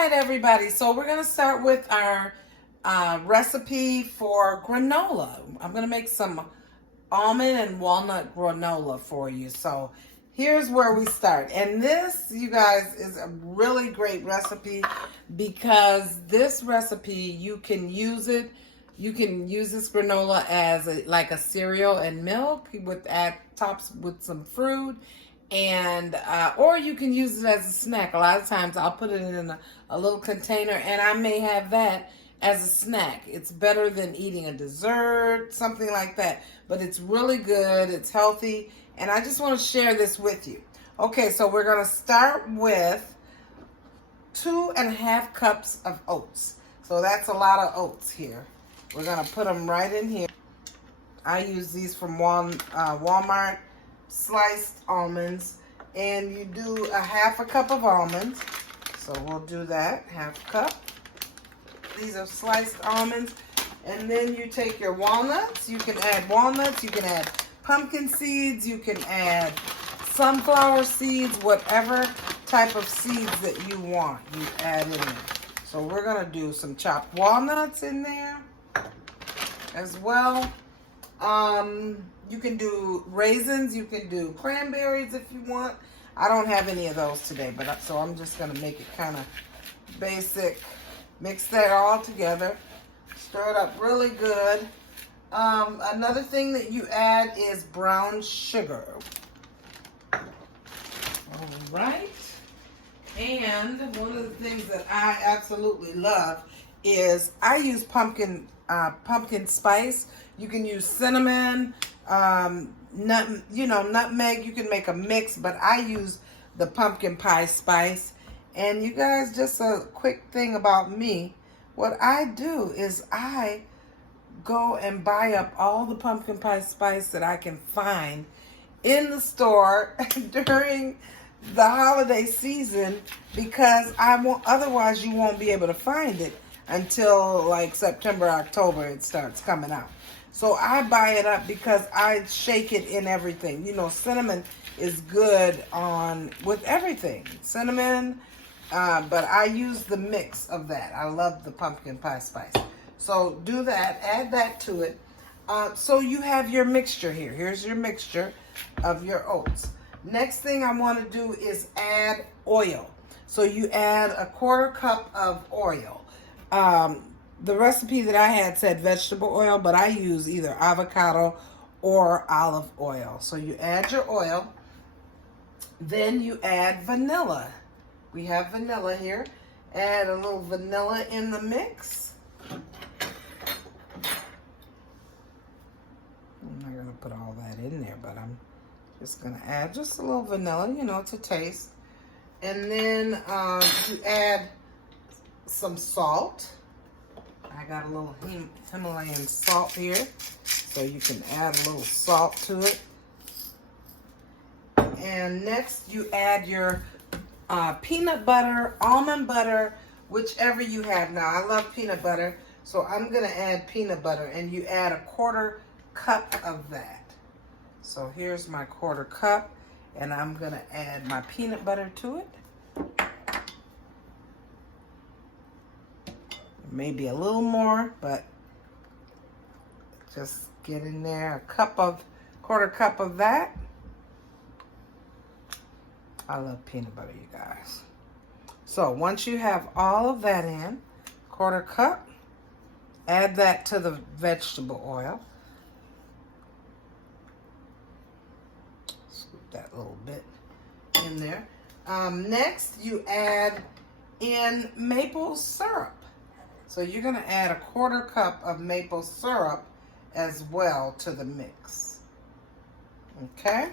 right, everybody. So we're going to start with our recipe for granola. I'm going to make some almond and walnut granola for you. So here's where we start. And this, you guys, is a really great recipe because this recipe, you can use it. You can use this granola as like a cereal and milk with tops with some fruit. And or you can use it as a snack. A lot of times I'll put it in a little container and I may have that as a snack. It's better than eating a dessert, something like that. But it's really good, it's healthy, and I just want to share this with you. Okay, so we're going to start with 2.5 cups of oats. So that's a lot of oats here. We're going to put them right in here. I use these from Walmart. Sliced almonds, and you do 1/2 cup of almonds, so we'll do that, 1/2 cup. These are sliced almonds. And then you take your walnuts. You can add walnuts, you can add pumpkin seeds, you can add sunflower seeds, whatever type of seeds that you want, you add in there. So we're going to do some chopped walnuts in there as well. You can do raisins, you can do cranberries if you want. I don't have any of those today, but so I'm just going to make it kind of basic. Mix that all together. Stir it up really good. Another thing that you add is brown sugar. All right. And one of the things that I absolutely love is I use pumpkin spice. You can use cinnamon, nutmeg. You can make a mix, but I use the pumpkin pie spice. And you guys, just a quick thing about me. What I do is I go and buy up all the pumpkin pie spice that I can find in the store during the holiday season, because otherwise you won't be able to find it until like September, October it starts coming out. So I buy it up because I shake it in everything. You know, cinnamon is good with everything. Cinnamon, but I use the mix of that. I love the pumpkin pie spice. So do that, add that to it. So you have your mixture here. Here's your mixture of your oats. Next thing I want to do is add oil. So you add 1/4 cup of oil. The recipe that I had said vegetable oil, but I use either avocado or olive oil. So you add your oil. Then you add vanilla. We have vanilla here. Add a little vanilla in the mix. I'm not going to put all that in there, but I'm just going to add just a little vanilla, to taste. And then you add some salt. I got a little Himalayan salt here, so you can add a little salt to it. And next you add your peanut butter, almond butter, whichever you have. Now I love peanut butter, so I'm going to add peanut butter, and you add 1/4 cup of that. So here's my 1/4 cup, and I'm going to add my peanut butter to it. Maybe a little more, but just get in there 1/4 cup of that. I love peanut butter, you guys. So once you have all of that in, 1/4 cup, add that to the vegetable oil. Scoop that little bit in there. Next, you add in maple syrup. So you're going to add 1/4 cup of maple syrup as well to the mix. Okay?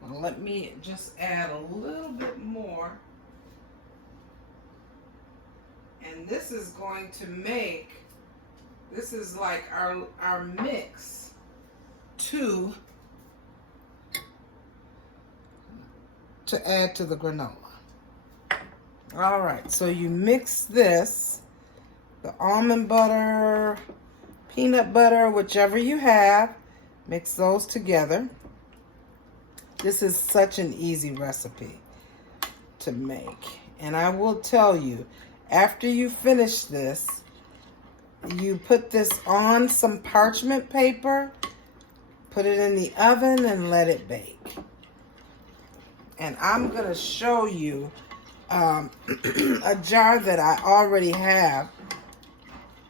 Now let me just add a little bit more. And this is going to this is like our mix to add to the granola. All right, so you mix this. The almond butter, peanut butter, whichever you have, mix those together. This is such an easy recipe to make. And I will tell you, after you finish this, you put this on some parchment paper, put it in the oven, and let it bake. And I'm going to show you a jar that I already have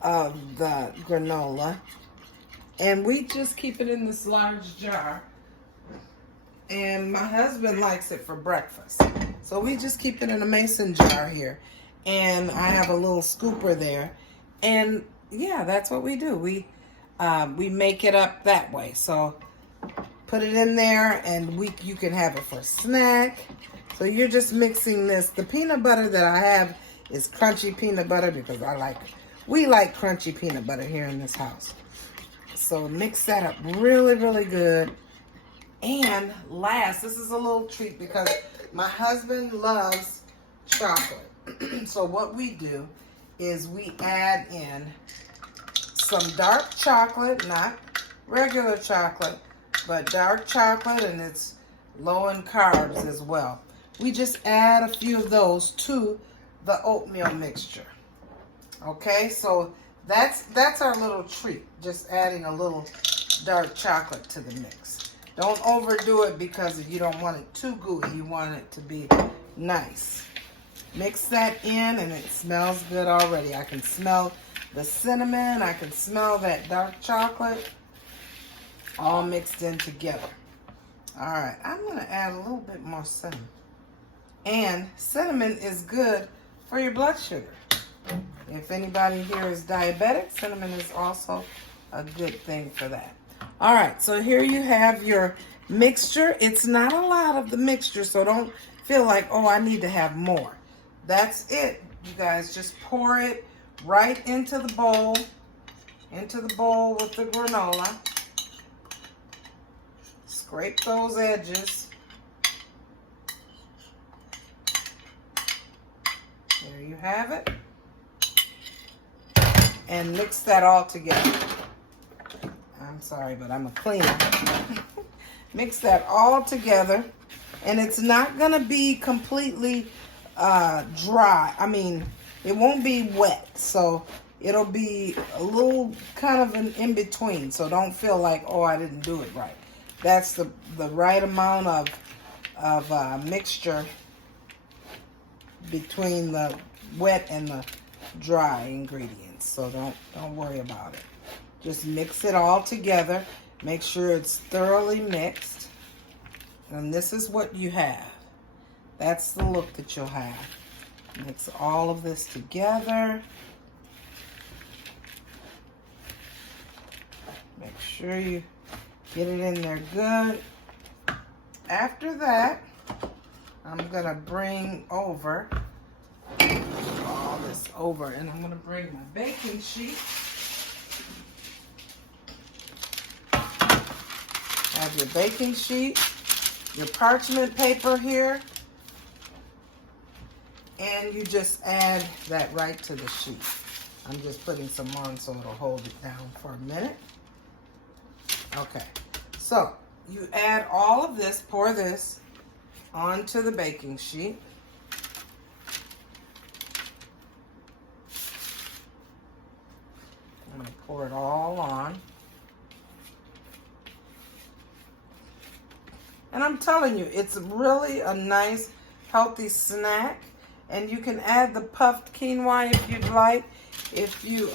of the granola. And we just keep it in this large jar. And my husband likes it for breakfast. So we just keep it in a mason jar here. And I have a little scooper there. And yeah, that's what we do. We make it up that way. So put it in there, and you can have it for a snack. So you're just mixing this. The peanut butter that I have is crunchy peanut butter because we like crunchy peanut butter here in this house. So mix that up really, really good. And last, this is a little treat because my husband loves chocolate. So what we do is we add in some dark chocolate, not regular chocolate, but dark chocolate, and it's low in carbs as well. We just add a few of those to the oatmeal mixture. Okay, so that's our little treat, just adding a little dark chocolate to the mix. Don't overdo it because you don't want it too gooey. You want it to be nice. Mix that in, and it smells good already. I can smell the cinnamon. I can smell that dark chocolate all mixed in together. All right, I'm going to add a little bit more cinnamon. And cinnamon is good for your blood sugar. If anybody here is diabetic, cinnamon is also a good thing for that. All right, so here you have your mixture. It's not a lot of the mixture, so don't feel like, oh, I need to have more. That's it, you guys. Just pour it right into the bowl with the granola. Scrape those edges. There you have it. And mix that all together. I'm sorry, but I'm a cleaner. Mix that all together. And it's not going to be completely dry. I mean, it won't be wet. So it'll be a little kind of an in-between. So don't feel like, oh, I didn't do it right. That's the right amount of mixture between the wet and the dry ingredients. So don't worry about it. Just mix it all together. Make sure it's thoroughly mixed. And this is what you have. That's the look that you'll have. Mix all of this together. Make sure you get it in there good. After that, I'm going to bring over all this over, and I'm going to bring my baking sheet. Have your baking sheet, your parchment paper here, and you just add that right to the sheet. I'm just putting some on so it'll hold it down for a minute. Okay, so you add all of this, pour this onto the baking sheet. I'm going to pour it all on. And I'm telling you, it's really a nice, healthy snack. And you can add the puffed quinoa if you'd like. If you,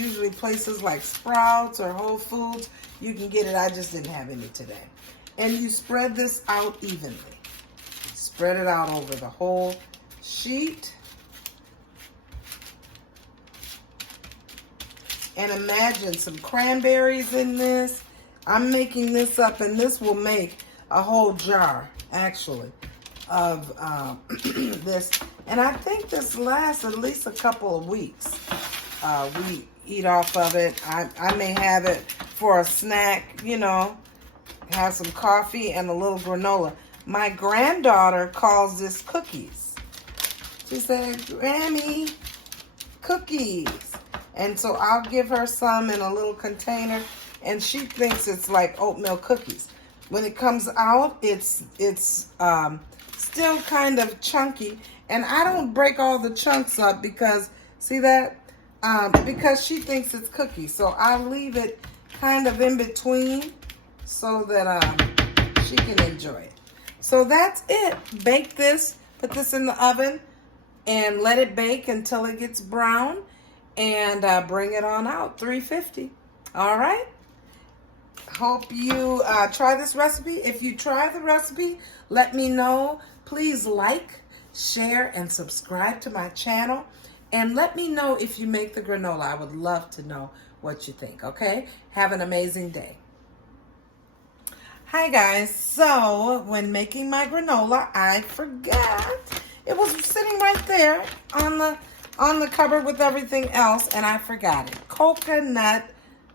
usually places like Sprouts or Whole Foods, you can get it. I just didn't have any today. And you spread this out evenly. Spread it out over the whole sheet. And imagine some cranberries in this. I'm making this up, and this will make a whole jar, actually, of this. And I think this lasts at least a couple of weeks. We eat off of it. I may have it for a snack, you know, have some coffee and a little granola. My granddaughter calls this cookies. She said, Grammy, cookies. And so I'll give her some in a little container, and she thinks it's like oatmeal cookies. When it comes out, it's still kind of chunky, And I don't break all the chunks up because, see that? Because she thinks it's cookie. So I leave it kind of in between so that she can enjoy it. So that's it. Bake this, put this in the oven, and let it bake until it gets brown, and bring it on out, 350. All right? Hope you try this recipe. If you try the recipe, let me know. Please like, share, and subscribe to my channel. And let me know if you make the granola. I would love to know what you think, okay? Have an amazing day. Hi guys, so when making my granola, I forgot. It was sitting right there on the cupboard with everything else, and I forgot it. Coconut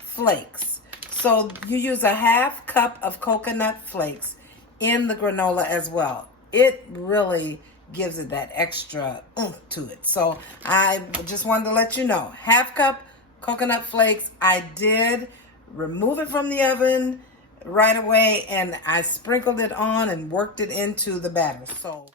flakes. So you use a half cup of coconut flakes in the granola as well. It really gives it that extra oomph to it. So I just wanted to let you know, half cup coconut flakes. I did remove it from the oven right away, and I sprinkled it on and worked it into the batter. So